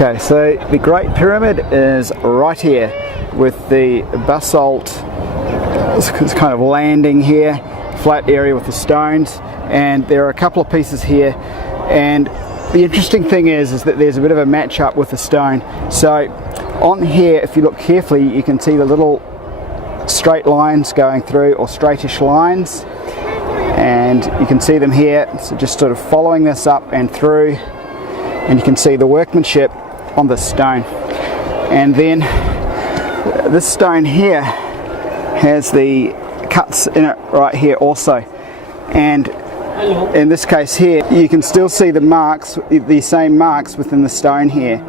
Okay, so the Great Pyramid is right here with the basalt. It's kind of landing here, flat area with the stones, and there are a couple of pieces here. And the interesting thing is that there's a bit of a match up with the stone. So on here, if you look carefully, you can see the little straight lines going through, or straightish lines, and you can see them here. So just sort of following this up and through, and you can see the workmanship on the stone. And then this stone here has the cuts in it right here also, and in this case here you can still see the marks, the same marks within the stone here.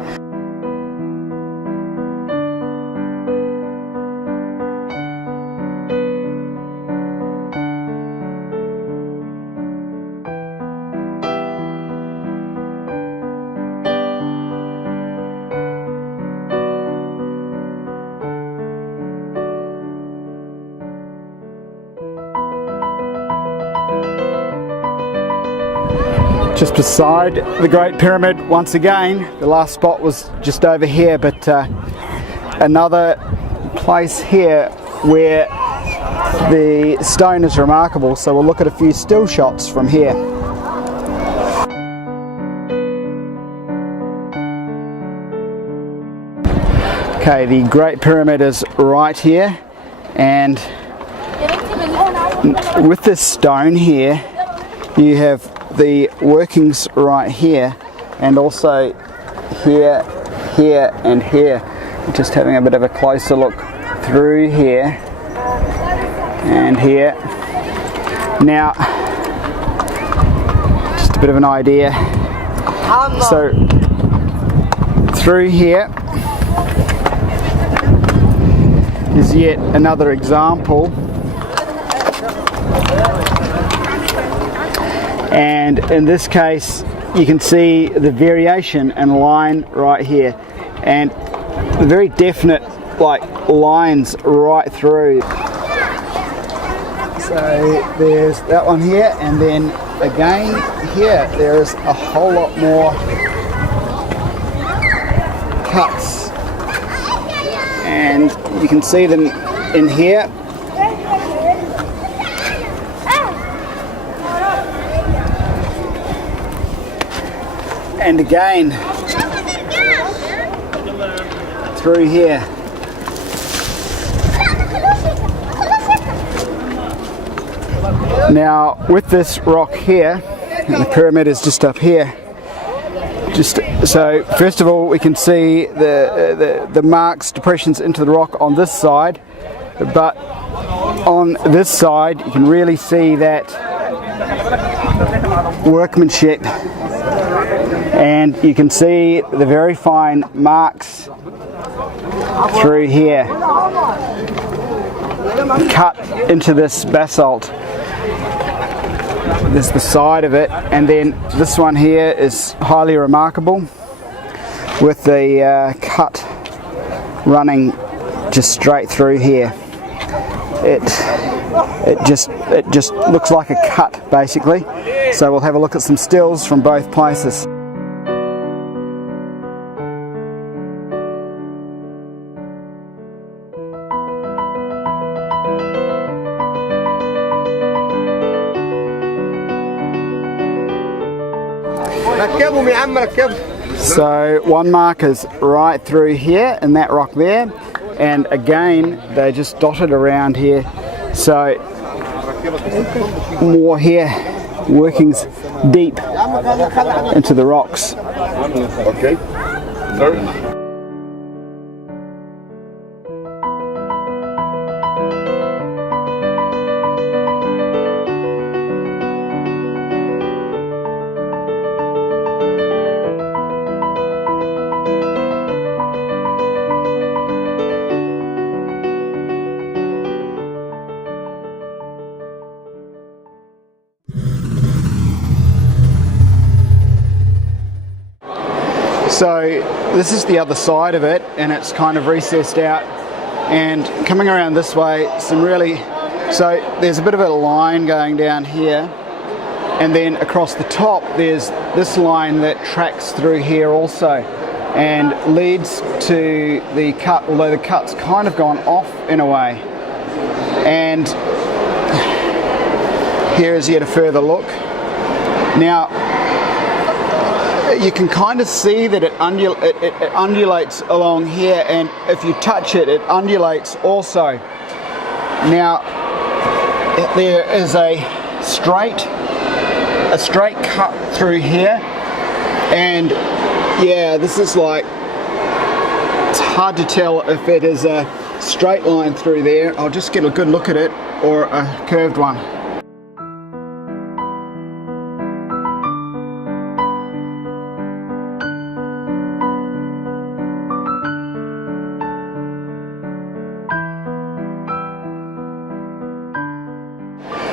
Just beside the Great Pyramid, once again, the last spot was just over here, but another place here where the stone is remarkable, so we'll look at a few still shots from here. Okay, the Great Pyramid is right here, and with this stone here you have the workings right here, and also here, here and here. Just having a bit of a closer look through here and here. Now, just a bit of an idea. So through here is yet another example. And in this case you can see the variation in line right here, and very definite like lines right through. So there's that one here, and then again here there is a whole lot more cuts, and you can see them in here. And again through here. Now with this rock here, and the pyramid is just up here, so first of all we can see the marks, depressions into the rock on this side, but on this side you can really see that workmanship, and you can see the very fine marks through here cut into this basalt. This is the side of it, and then this one here is highly remarkable with the cut running just straight through here. It just looks like a cut basically. So we'll have a look at some stills from both places. So one mark is right through here in that rock there, and again they just dotted around here, so more here, workings deep into the rocks. Okay. Sorry. So this is the other side of it, and it's kind of recessed out, and coming around this way, so there's a bit of a line going down here, and then across the top there's this line that tracks through here also, and leads to the cut, although the cut's kind of gone off in a way. And here is yet a further look. Now, you can kind of see that it undulates along here, and if you touch it, it undulates also. Now, there is a straight cut through here, and yeah, this is like, it's hard to tell if it is a straight line through there. I'll just get a good look at it, or a curved one.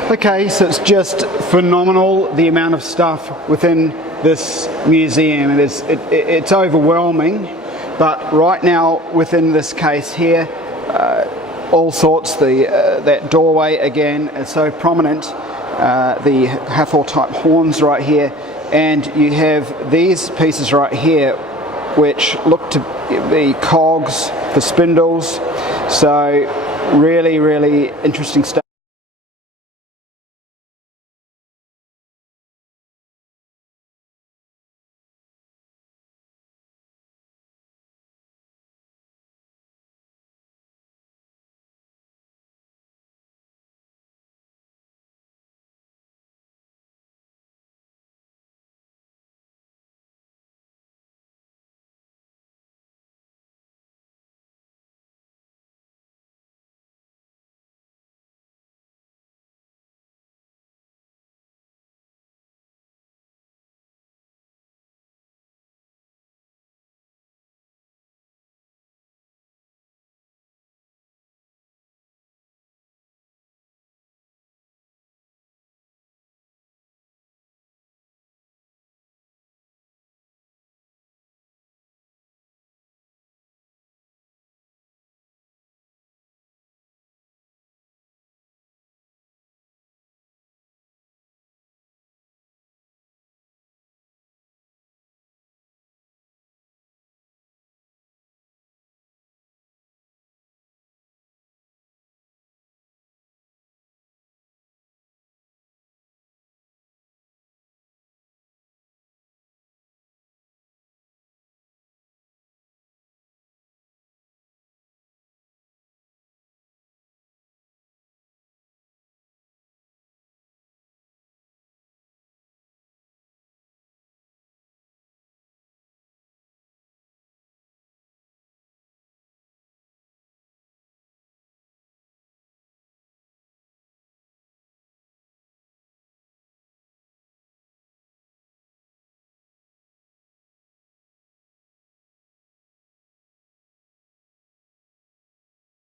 Okay, so it's just phenomenal, the amount of stuff within this museum. It's overwhelming, but right now within this case here, all sorts, that doorway again is so prominent, the Hathor type horns right here, and you have these pieces right here which look to be cogs for spindles, so really, really interesting stuff.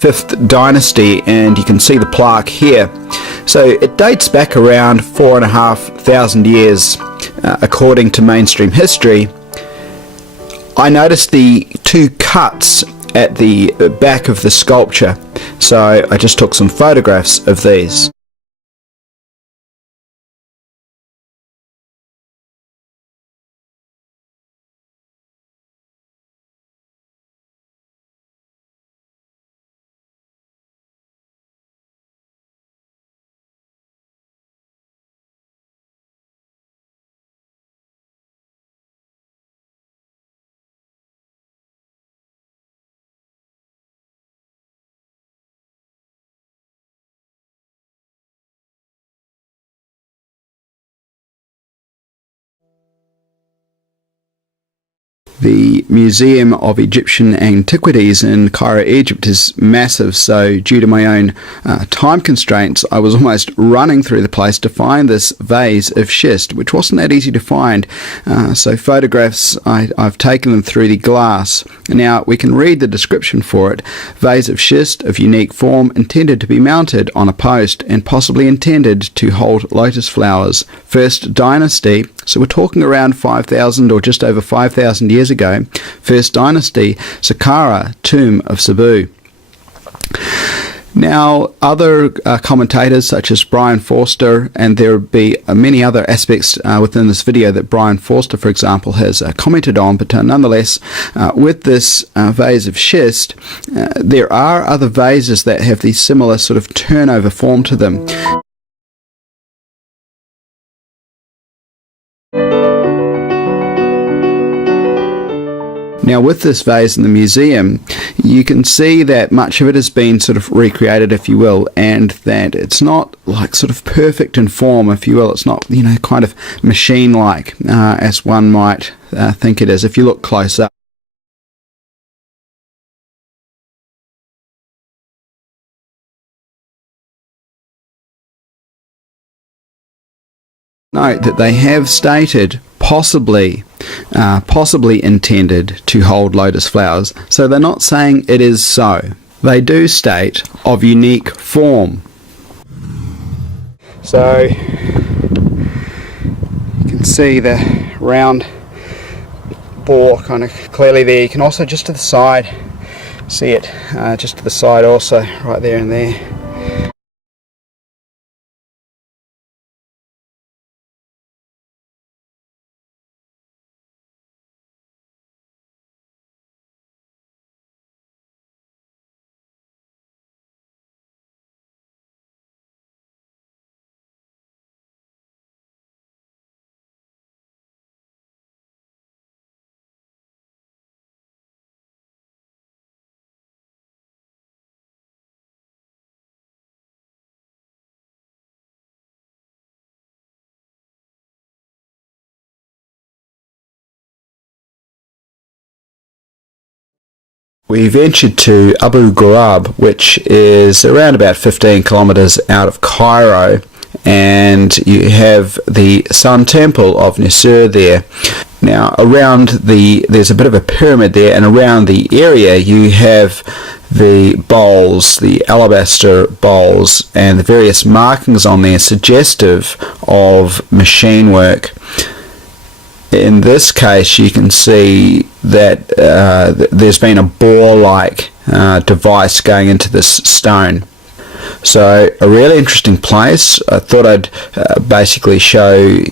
Fifth Dynasty, and you can see the plaque here. So it dates back around 4,500 years, according to mainstream history. I noticed the two cuts at the back of the sculpture, so I just took some photographs of these. The Museum of Egyptian Antiquities in Cairo, Egypt is massive, so due to my own time constraints, I was almost running through the place to find this vase of schist, which wasn't that easy to find. So photographs, I've taken them through the glass. Now we can read the description for it. Vase of schist of unique form, intended to be mounted on a post and possibly intended to hold lotus flowers. First Dynasty, so we're talking around 5,000 or just over 5,000 years ago. First Dynasty, Saqqara, tomb of Sabu. Now, other commentators such as Brian Forster, and there will be many other aspects within this video that Brian Forster, for example, has commented on, but nonetheless, with this vase of schist, there are other vases that have the similar sort of turnover form to them. Now, with this vase in the museum, you can see that much of it has been sort of recreated, if you will, and that it's not like sort of perfect in form, if you will. It's not, you know, kind of machine-like as one might think it is if you look close up. Note that they have stated possibly intended to hold lotus flowers, so they're not saying it is so. They do state of unique form. So you can see the round bore kind of clearly there. You can also just to the side see it, just to the side also, right there and there. We ventured to Abu Ghurab, which is around about 15 kilometres out of Cairo, and you have the Sun Temple of Nisir there. Now, there's a bit of a pyramid there, and around the area you have the bowls, the alabaster bowls, and the various markings on there suggestive of machine work. In this case, you can see that there's been a bore-like device going into this stone. So a really interesting place. I thought I'd basically show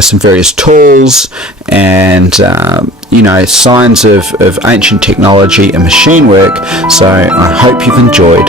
some various tools and signs of ancient technology and machine work. So I hope you've enjoyed.